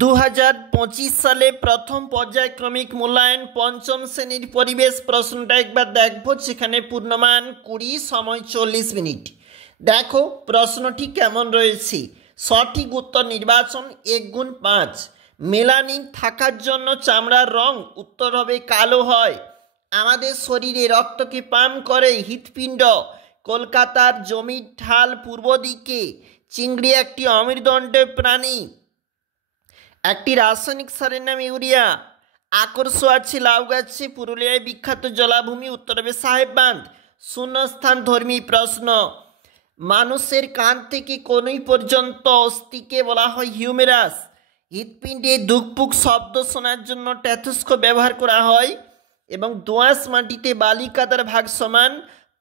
2025 সালে প্রথম পর্যায়ক্রমিক মূল্যায়ন পঞ্চম শ্রেণীর পরিবেশ প্রশ্নটা একবার দেখবো, যেখানে পূর্ণমান 20, সময় 40 মিনিট। দেখো প্রশ্নটি কেমন রয়েছে। সঠিক উত্তর নির্বাচন 1 × 5। মেলানিন থাকার জন্য চামড়ার রং উত্তর হবে কালো হয়। আমাদের শরীরে রক্তকে পাম্প করে হৃৎপিণ্ড। কলকাতার জমির ঢাল পূর্ব দিকে। চিংড়ি একটি অমেরুদণ্ডীয় প্রাণী। একটি রাসায়নিক সারের নাম ইউরিয়া। আকর্ষ আছে লাউ গাছে। পুরুলিয়ায় বিখ্যাত জলাভূমি উত্তর হবে সাহেব বাঁধ। শূন্যস্থান ধর্মী প্রশ্ন। মানুষের কান থেকে কনুই পর্যন্ত অস্থিকে বলা হয় হিউমেরাস। হৃৎপিণ্ডে দুকপুক শব্দ শোনার জন্য স্টেথোস্কোপ ব্যবহার করা হয়। এবং দোআঁশ মাটিতে বালি কাদার ভাগ সমান।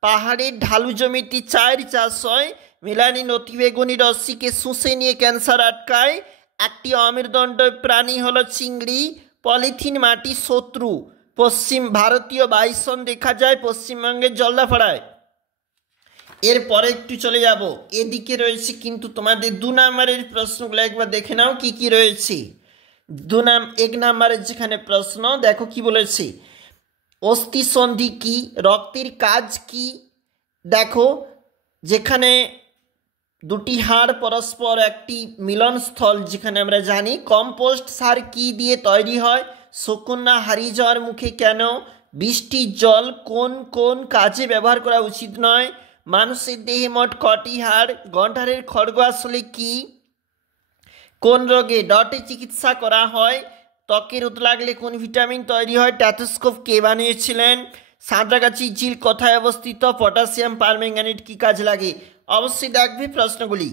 পাহাড়ের ঢালু জমিতে চায়ের চাষ হয়। মেলানিন অতিবেগুনি রশ্মিকে শুষে নিয়ে ক্যান্সার আটকায়। একটি অমেরুদণ্ডীয় প্রাণী হলো চিংড়ি। পলিথিন মাটির শত্রু। পশ্চিম ভারতীয় বাইসন দেখা যায় পশ্চিমবঙ্গের জলদাপাড়ায়। এরপরে একটু চলে যাব, এদিকে রয়েছে কিন্তু তোমাদের 2 নম্বরের প্রশ্নগুলো একবার দেখে নাও কি কি রয়েছে। 1 নম্বরের যেখানে প্রশ্ন দেখো কি বলেছে। অস্থিসন্ধি কি? রক্তের কাজ কি? দেখো যেখানে দুটি হাড় পরস্পর একটি মিলনস্থল, যেখানে আমরা জানি। কম্পোস্ট সার কি দিয়ে তৈরি হয়? শকুনা হারিয়ে যাওয়ার মুখে কেন? বৃষ্টির জল কোন কোন কাজে ব্যবহার করা উচিত নয়? মানুষের দেহে মোট কটি হাড়? গন্ডারের খড়গ আসলে কি? কোন রোগে ডটে চিকিৎসা করা হয়? ত্বকের লাগলে কোন ভিটামিন তৈরি হয়? স্টেথোস্কোপ কে বানিয়েছিলেন? সাঁতরাগাছি ঝিল কোথায় অবস্থিত? পটাশিয়াম পারম্যাঙ্গানেট কি কাজ লাগে? অবশ্যই দেখবে প্রশ্নগুলি।